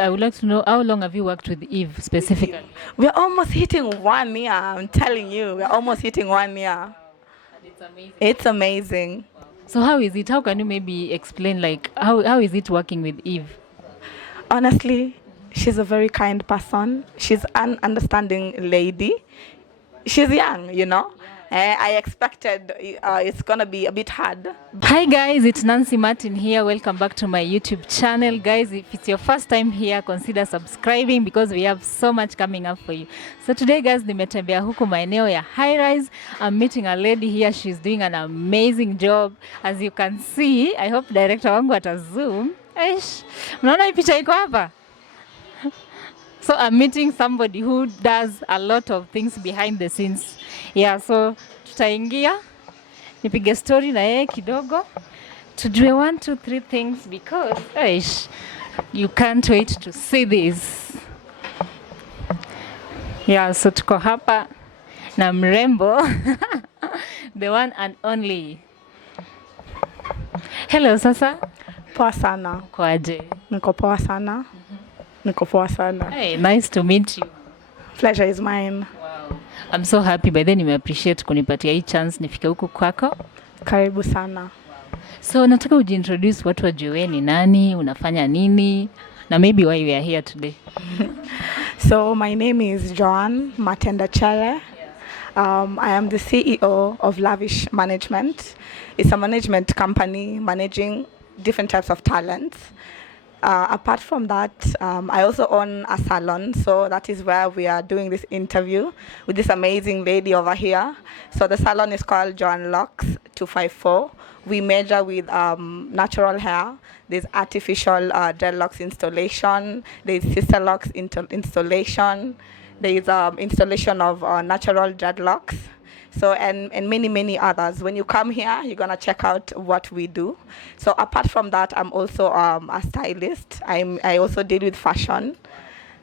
I would like to know, how long have you worked with Eve specifically? We're almost hitting 1 year. I'm telling you, we're almost hitting 1 year. And it's amazing. It's amazing. So how is it? How can you maybe explain like how is it working with Eve? Honestly, she's a very kind person. She's an understanding lady. She's young. I expected it's gonna be a bit hard. Hi guys, it's Nancy Martin here. Welcome back to my YouTube channel. Guys, if it's your first time here, consider subscribing because we have so much coming up for you. So today guys, nimetembea huku maeneo ya high rise. I'm meeting a lady here. She's doing an amazing job. As you can see, I hope director wangu atazoom. Mnaona hii picha iko hapa? So I'm meeting somebody who does a lot of things behind the scenes. Yeah, so tutaingia nipige story na yeye kidogo tujue 1 2 3 things because you can't wait to see this. Yeah, so tuko hapa na mrembo the one and only. Hello sasa. Poa sana. Kwaje? Niko poa sana. Niko poa sana. Hey, nice to meet you. Pleasure is mine. Wow. I'm so happy by then appreciate kunipatia hii chance nifike huku kwako. Karibu sana. So nataka ujiintroduce watu wajue ni nani, unafanya nini, na maybe why we are here today. So my name is Joan Matenda Chere. I am the CEO of Lavish Management. It's a management company managing different types of talents. Apart from that, I also own a salon, so that is where we are doing this interview with this amazing lady over here. So the salon is called Joan Locks 254. We measure with natural hair. There's artificial dreadlocks installation. There's sister locks installation. There's installation of natural dreadlocks. So and many others. When you come here, you're gonna check out what we do. So apart from that, I'm also a stylist. I also deal with fashion.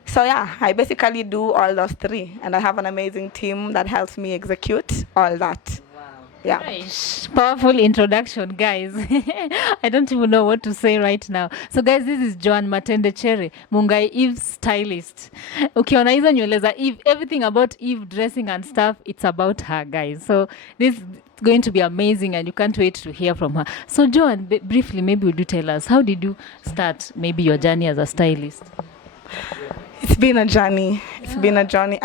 So yeah, I basically do all those three, and I have an amazing team that helps me execute all that. Yeah. Nice. Powerful introduction, guys. I don't even know what to say right now. So guys, this is Joan Matende Chere, Mungai Eve Stylist. Ukiona hizo nywele za Eve, everything about Eve dressing and stuff, it's about her, guys. So this is going to be amazing and you can't wait to hear from her. So Joan, briefly, maybe would you tell us, how did you start maybe your journey as a stylist? It's been a journey. It's been a journey,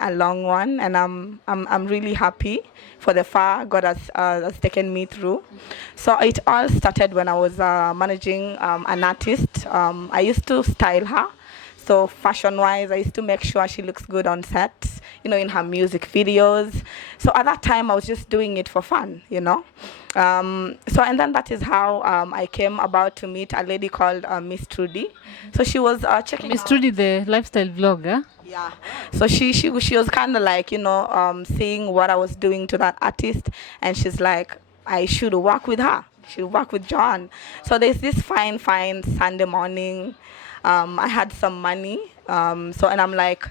a long one, and I'm really happy for the far God has taken me through. So it all started when I was managing an artist. I used to style her. So fashion-wise, I used to make sure she looks good on set, in her music videos. So at that time, I was just doing it for fun, So and then that is how I came about to meet a lady called Miss Trudy. So she was checking Miss Trudy, the lifestyle vlogger. Yeah. So she was kind of like, seeing what I was doing to that artist. And she's like, I should work with her. She should work with John. So there's this fine Sunday morning. I had some money. And I'm like,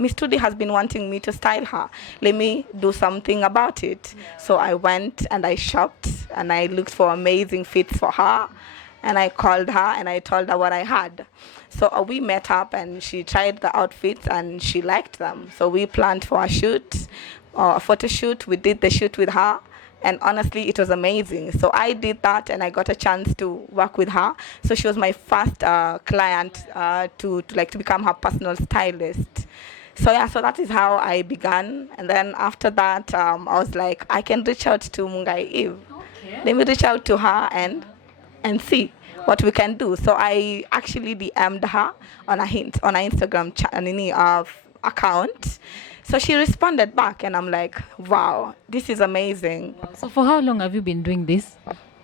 Miss Trudy has been wanting me to style her. Let me do something about it. So I went and I shopped and I looked for amazing fits for her. And I called her and I told her what I had. So we met up and she tried the outfits and she liked them. So we planned for a shoot, a photo shoot. We did the shoot with her. And honestly, it was amazing. So I did that and I got a chance to work with her. So she was my first client to become her personal stylist. So yeah, so that is how I began. And then after that, I was like, I can reach out to Mungai Eve. Okay. Let me reach out to her and see what we can do. So I actually DM'd her on her Instagram account. So she responded back and I'm like, wow, this is amazing. So for how long have you been doing this?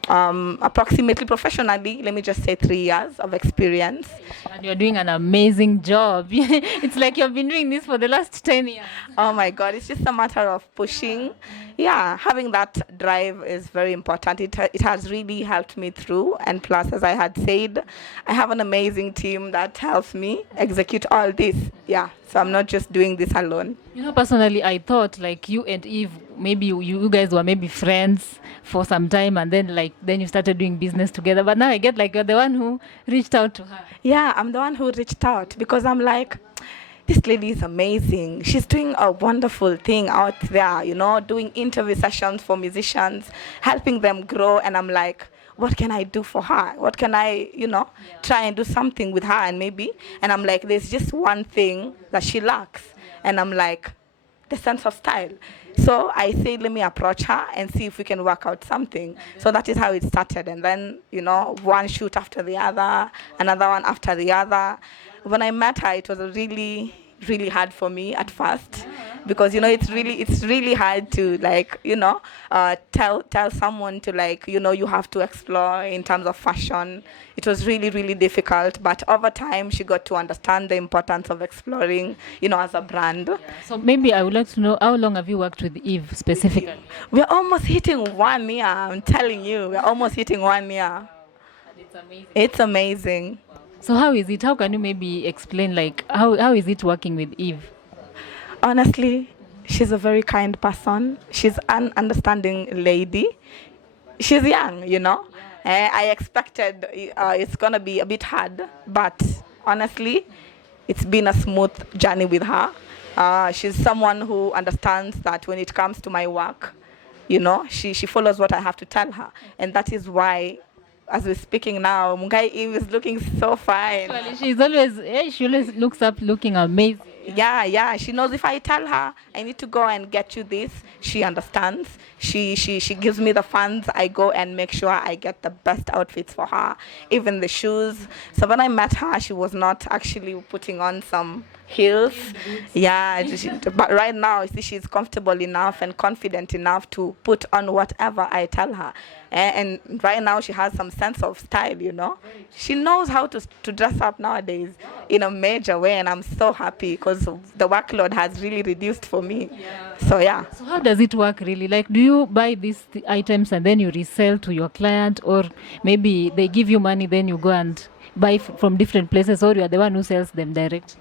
Approximately professionally, let me just say 3 years of experience. And you're doing an amazing job. It's like you've been doing this for the last 10 years. Oh my God, it's just a matter of pushing. Yeah, having that drive is very important. It has really helped me through. And plus, as I had said, I have an amazing team that helps me execute all this. Yeah, so I'm not just doing this alone. Personally, I thought like you and Eve maybe you guys were maybe friends for some time, and then you started doing business together. But now I get like you're the one who reached out to her. Yeah, I'm the one who reached out because I'm like, this lady is amazing. She's doing a wonderful thing out there, doing interview sessions for musicians, helping them grow. And I'm like, what can I do for her? What can I, try and do something with her and I'm like, there's just one thing that she lacks. And I'm like, the sense of style. So I say, let me approach her and see if we can work out something. So that is how it started. And then, one shoot after the other, another one after the other. When I met her, it was really, really hard for me at first because, it's really hard to tell someone to you have to explore in terms of fashion. It was really, really difficult. But over time, she got to understand the importance of exploring, as a brand. So maybe I would like to know, how long have you worked with Eve specifically? We're almost hitting 1 year. I'm telling you, we're almost hitting 1 year. And it's amazing. It's amazing. So how is it? How can you maybe explain how is it working with Eve? Honestly, she's a very kind person. She's an understanding lady. She's young, I expected it's going to be a bit hard, but honestly, it's been a smooth journey with her. She's someone who understands that when it comes to my work, she follows what I have to tell her. And that is why, as we're speaking now, Mungai Eve is looking so fine. Well, she always looks up looking amazing. Yeah. She knows if I tell her I need to go and get you this, she understands. She gives me the funds. I go and make sure I get the best outfits for her, even the shoes. So when I met her, she was not actually putting on some heels. Yeah, but right now, you see, she's comfortable enough and confident enough to put on whatever I tell her. And right now, she has some sense of style, She knows how to dress up nowadays in a major way, and I'm so happy because the workload has really reduced for me. So, yeah. So how does it work really? Like, do you buy these items and then you resell to your client, or maybe they give you money, then you go and buy from different places, or you are the one who sells them direct?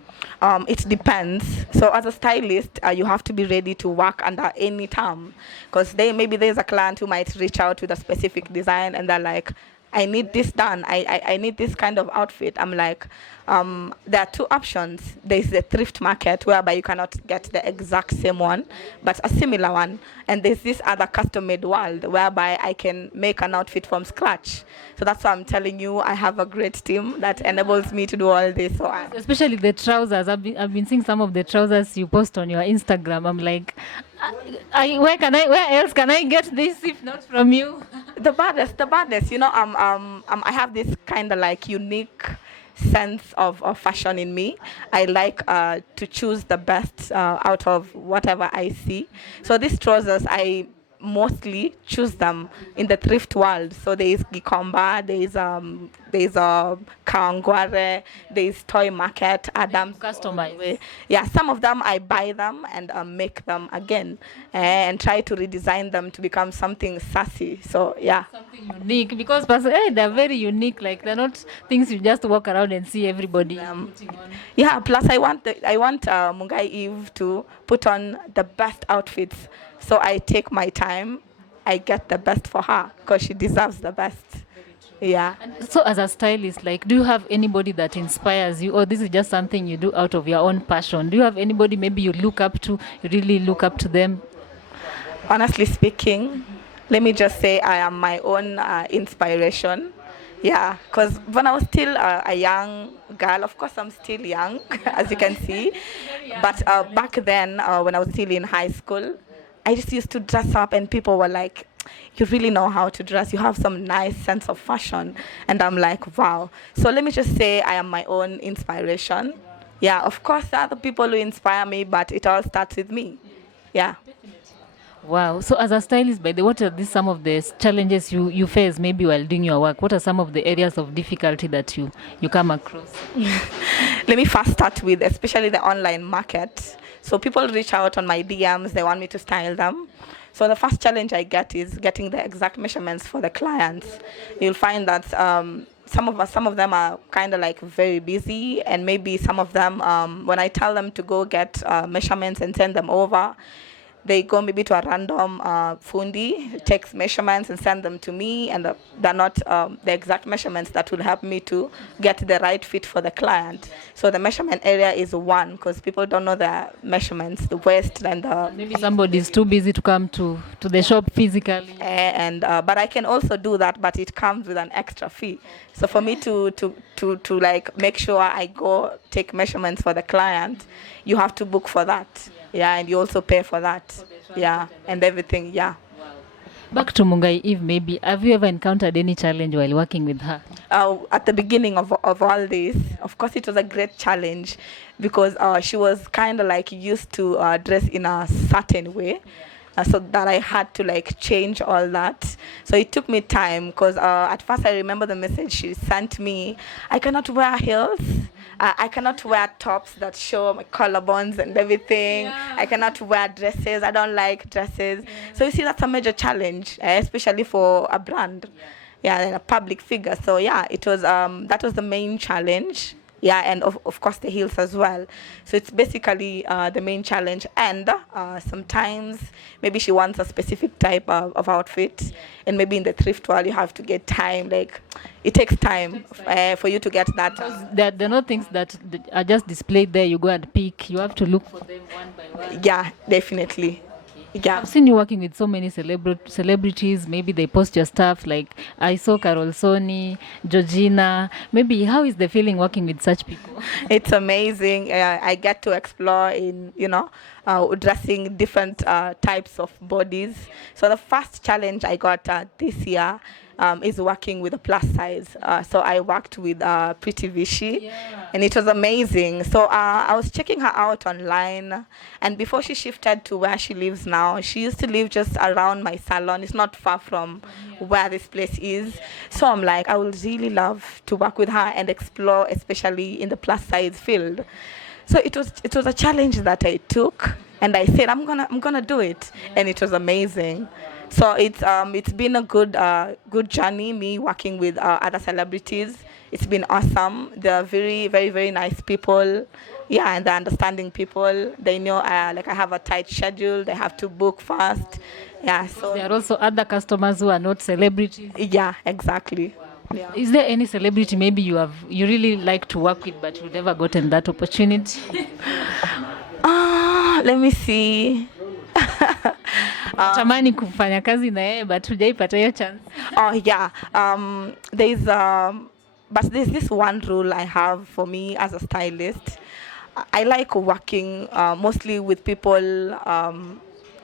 It depends. So as a stylist, you have to be ready to work under any term, because maybe there's a client who might reach out with a specific design and they're like, I need this done. I need this kind of outfit. I'm like, there are two options. There's the thrift market whereby you cannot get the exact same one, but a similar one. And there's this other custom-made world whereby I can make an outfit from scratch. So that's why I'm telling you, I have a great team that enables me to do all this. So especially the trousers. I've been seeing some of the trousers you post on your Instagram. I'm like, where else can I get this if not from you? The baddest. I have this kind of unique sense of fashion in me. I like to choose the best out of whatever I see. So these trousers, I mostly choose them in the thrift world. So there is Gikomba, there's Kawangware, there's Toy Market, Adams. Customize. Yeah, some of them I buy them and make them again and try to redesign them to become something sassy. So yeah. Something unique, because they're very unique. Like, they're not things you just walk around and see everybody putting on. Yeah, plus I want Mungai Eve to put on the best outfits. So I take my time. I get the best for her because she deserves the best. Yeah. And so as a stylist, do you have anybody that inspires you, or this is just something you do out of your own passion? Do you have anybody maybe you look up to, you really look up to them? Honestly speaking, let me just say I am my own inspiration. Yeah, because when I was still a young girl, of course I'm still young, as you can see. But back then, when I was still in high school, I just used to dress up and people were like, you really know how to dress. You have some nice sense of fashion. And I'm like, wow. So let me just say I am my own inspiration. Yeah, of course, there are other people who inspire me, but it all starts with me. Yeah. Wow. So as a stylist, by the way, what are some of the challenges you face maybe while doing your work? What are some of the areas of difficulty that you come across? Let me first start with especially the online market. So people reach out on my DMs, they want me to style them. So the first challenge I get is getting the exact measurements for the clients. You'll find that some of them are kind of very busy, and maybe some of them, when I tell them to go get measurements and send them over, they go maybe to a random fundi, takes measurements and send them to me, and they're not the exact measurements that will help me to get the right fit for the client. So the measurement area is one, because people don't know the measurements, the waist and the... Maybe somebody's too busy to come to the shop physically. And but I can also do that, but it comes with an extra fee. So for me to like make sure I go take measurements for the client, you have to book for that. Yeah, and you also pay for that. Yeah, and everything. Yeah. Back to Mungai Eve, maybe. Have you ever encountered any challenge while working with her? At the beginning of all this, of course, it was a great challenge, because she was kind of like used to dress in a certain way. So that I had to like change all that. So it took me time, because at first I remember the message she sent me: I cannot wear heels. I cannot wear tops that show my collarbones and everything. Yeah. I cannot wear dresses. I don't like dresses. Yeah. So you see, that's a major challenge, especially for a brand. Yeah, and a public figure. So yeah, it was that was the main challenge. Yeah, and of course the heels as well. So it's basically the main challenge. And sometimes maybe she wants a specific type of outfit, and maybe in the thrift world you have to get time. Like, it takes time for you to get that. There are no things that are just displayed there. You go and pick. You have to look for them one by one. Yeah, definitely. Yeah. I've seen you working with so many celebrities. Maybe they post your stuff. Like I saw Carol Sony, Georgina. Maybe how is the feeling working with such people? It's amazing. I get to explore in, dressing different types of bodies. So the first challenge I got this year is working with a plus size. So I worked with Pretty Vichy, and it was amazing. So I was checking her out online, and before she shifted to where she lives now, she used to live just around my salon. It's not far from where this place is. So I'm like, I would really love to work with her and explore, especially in the plus size field. So it was a challenge that I took, and I said I'm gonna do it, and it was amazing. So it's been a good journey, me working with other celebrities. It's been awesome. They're very, very, very nice people. Yeah, and they're understanding people. They know like I have a tight schedule. They have to book fast. Yeah, so there are also other customers who are not celebrities. Yeah, exactly. Yeah. Is there any celebrity maybe you really like to work with, but you've never gotten that opportunity? Let me see. Tamani kufanya kazi na yeye, but hujaipata hiyo chance. Oh yeah. There's this one rule I have for me as a stylist. I like working mostly with people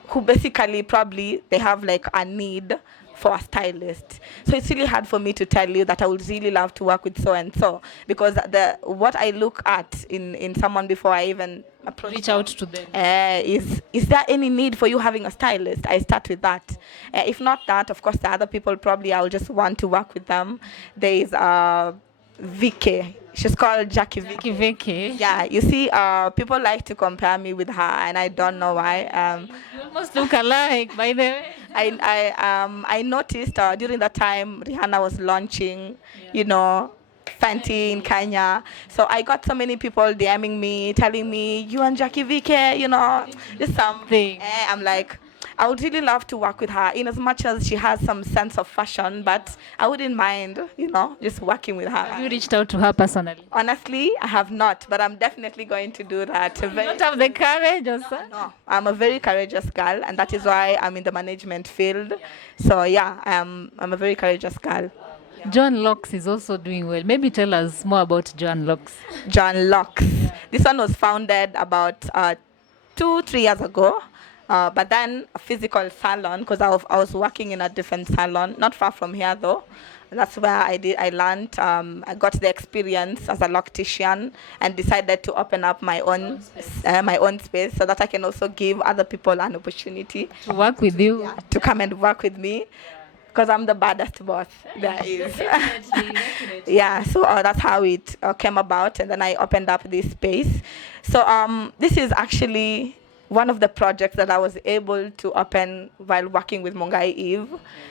who basically probably they have like a need for a stylist. So it's really hard for me to tell you that I would really love to work with so and so, because what I look at in someone before I even reach out to them is there any need for you having a stylist? I start with that. If not that, of course, the other people probably I'll just want to work with them. There is Vicky. She's called Jackie Vicky. Yeah, you see, people like to compare me with her, and I don't know why. You almost look alike, by the way. I noticed during that time Rihanna was launching, Fenty in Kenya. So I got so many people DMing me, telling me, you and Jackie Vicky, just something. I'm like, I would really love to work with her, in as much as she has some sense of fashion, but I wouldn't mind, just working with her. Have you reached out to her personally? Honestly, I have not, but I'm definitely going to do that. You don't have the courage, also? No, I'm a very courageous girl, and that is why I'm in the management field. So yeah, I'm a very courageous girl. John Locke is also doing well. Maybe tell us more about John Locke. John Locke. This one was founded about 2-3 years ago. But then a physical salon, because I was working in a different salon, not far from here though. That's where I learned, I got the experience as a loctician, and decided to open up my own space, so that I can also give other people an opportunity to work with you, to come and work with me, because I'm the baddest boss there is. Definitely. Yeah, so that's how it came about, and then I opened up this space. So this is actually one of the projects that I was able to open while working with Mungai Eve.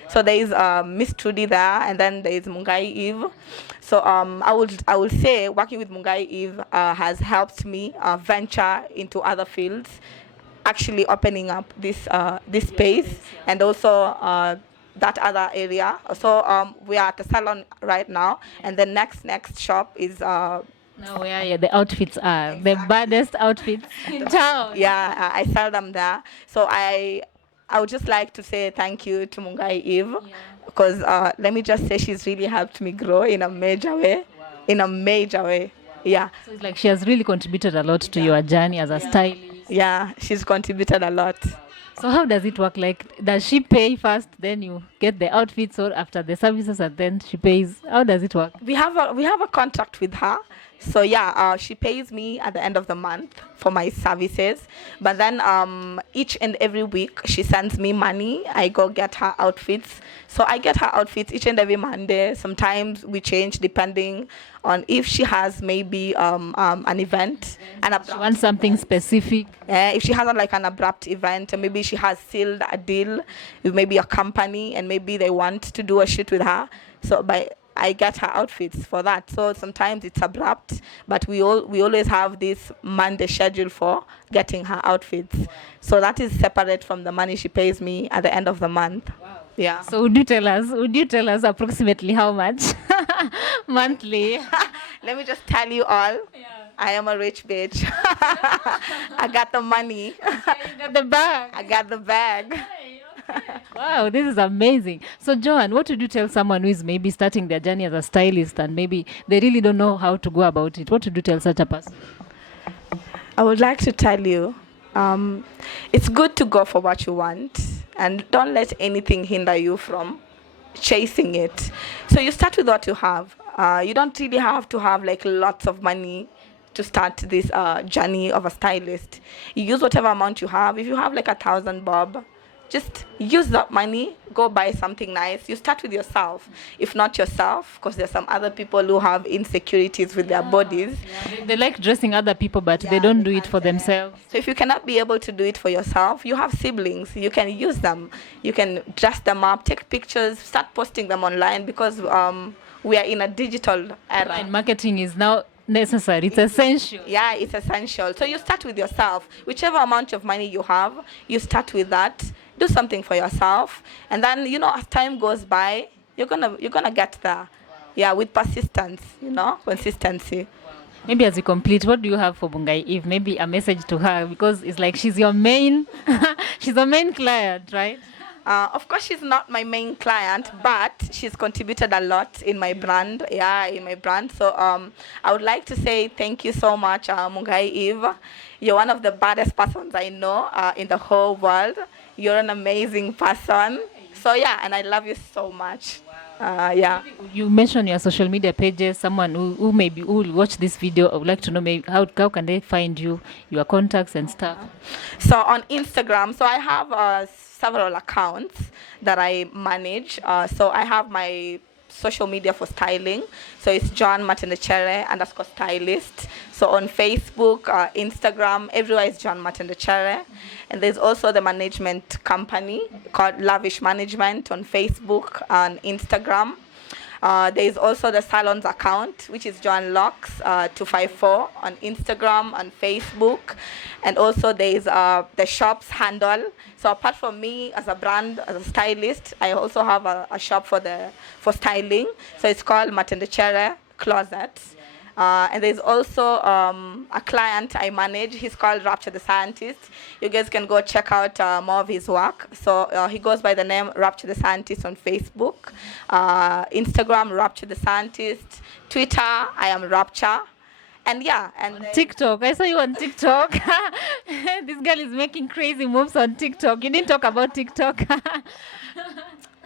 So there is Miss Trudy there, and then there is Mungai Eve. So I would say working with Mungai Eve has helped me venture into other fields. actually opening up this space, and also that other area. So we are at the salon right now, and the next shop is Now where the outfits are, the baddest outfits in town. yeah, I sell them there. So I would just like to say thank you to Mungai Eve, because let me just say she's really helped me grow in a major way. In a major way. Yeah. So it's like she has really contributed a lot to your journey as a stylist. Yeah, she's contributed a lot. So how does it work? Like, does she pay first, then you get the outfits, or after the services, and then she pays? How does it work? We have a contract with her. So yeah, she pays me at the end of the month for my services. But then each and every week she sends me money. I go get her outfits. So I get her outfits each and every Monday. Sometimes we change depending on if she has maybe an event, She wants something specific. if she has like an abrupt event, and maybe she has sealed a deal with maybe a company, and maybe they want to do a shoot with her. So I get her outfits for that. So sometimes it's abrupt, but we always have this Monday schedule for getting her outfits. So that is separate from the money she pays me at the end of the month. Wow. Yeah. So would you tell us approximately how much monthly? Let me just tell you all. Yeah. I am a rich bitch. I got the money. You got the bag. I got the bag. Wow, this is amazing. So, Joan, what would you tell someone who is maybe starting their journey as a stylist and maybe they really don't know how to go about it? What would you tell such a person? I would like to tell you, it's good to go for what you want, and don't let anything hinder you from chasing it. So you start with what you have. You don't really have to have like lots of money to start this journey of a stylist. You use whatever amount you have. If you have like 1,000 bob, just use that money, go buy something nice. You start with yourself. If not yourself, because there's some other people who have insecurities with their bodies. Yeah. They like dressing other people, but they don't do it for themselves. So if you cannot be able to do it for yourself, you have siblings. You can use them. You can dress them up, take pictures, start posting them online, because we are in a digital era. And marketing is now necessary. It's essential. Yeah, it's essential. So you start with yourself. Whichever amount of money you have, you start with that. Do something for yourself, and then as time goes by, you're gonna get there. Yeah, with persistence, consistency. Maybe as you complete, what do you have for Mungai Eve? Maybe a message to her, because it's like she's your main she's a main client, right? Of course, she's not my main client, but she's contributed a lot in my brand. Yeah, in my brand. So I would like to say thank you so much, Mungai Eve. You're one of the baddest persons I know in the whole world. You're an amazing person. So yeah, and I love you so much. Yeah. You mentioned your social media pages. Someone who maybe who will watch this video, I would like to know maybe how can they find you, your contacts and stuff. So on Instagram, so I have several accounts that I manage. So I have my social media for styling. So it's John _ Stylist. So on Facebook, Instagram, everywhere is John Matendechere. And there's also the management company called Lavish Management on Facebook and Instagram. There's also the Salon's account, which is John Locke 254 on Instagram and Facebook. And also there's the shop's handle. So apart from me as a brand, as a stylist, I also have a shop for styling. So it's called Matendechere Closet. And there's also a client I manage. He's called Rapture the Scientist. You guys can go check out more of his work. So he goes by the name Rapture the Scientist on Facebook, Instagram Rapture the Scientist, Twitter I am Rapture, and yeah, and TikTok. I saw you on TikTok. This girl is making crazy moves on TikTok. You didn't talk about TikTok.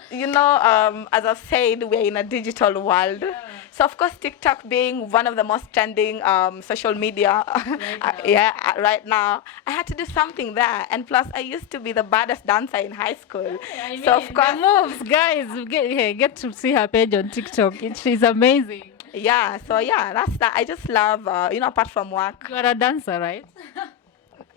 As I've said, we're in a digital world. Yeah. So, of course, TikTok being one of the most trending social media right now, I had to do something there. And plus, I used to be the baddest dancer in high school. So, of course, the moves, guys, get to see her page on TikTok. She's amazing. Yeah, so yeah, that's that. I just love, apart from work. You are a dancer, right?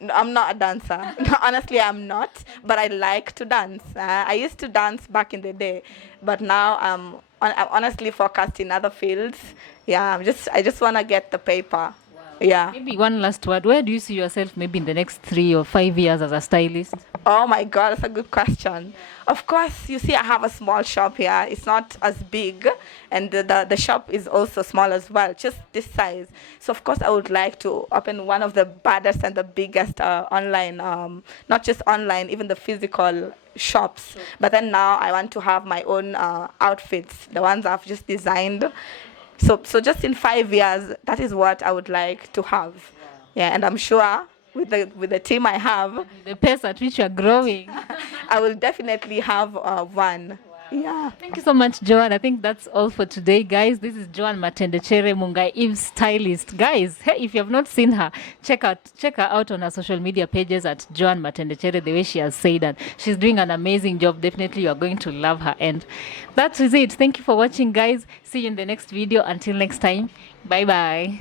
No, I'm not a dancer. No, honestly, I'm not. But I like to dance. I used to dance back in the day, but now I'm honestly focused in other fields. Yeah, I just want to get the paper. Yeah. Maybe one last word. Where do you see yourself maybe in the next 3 or 5 years as a stylist? Oh my God, that's a good question. Of course, you see, I have a small shop here. It's not as big, and the shop is also small as well, just this size. So, of course, I would like to open one of the baddest and the biggest online, not just online, even the physical shops. But then now I want to have my own outfits, the ones I've just designed. So just in 5 years, that is what I would like to have. Yeah, and I'm sure with the team I have, The pace at which you are growing. I will definitely have one. Yeah. Thank you so much, Joan. I think that's all for today, guys. This is Joan Matendechere, Mungai Eve Stylist. Guys, hey, if you have not seen her, check her out on her social media pages at Joan Matendechere, the way she has said that. She's doing an amazing job. Definitely, you are going to love her. And that is it. Thank you for watching, guys. See you in the next video. Until next time, bye-bye.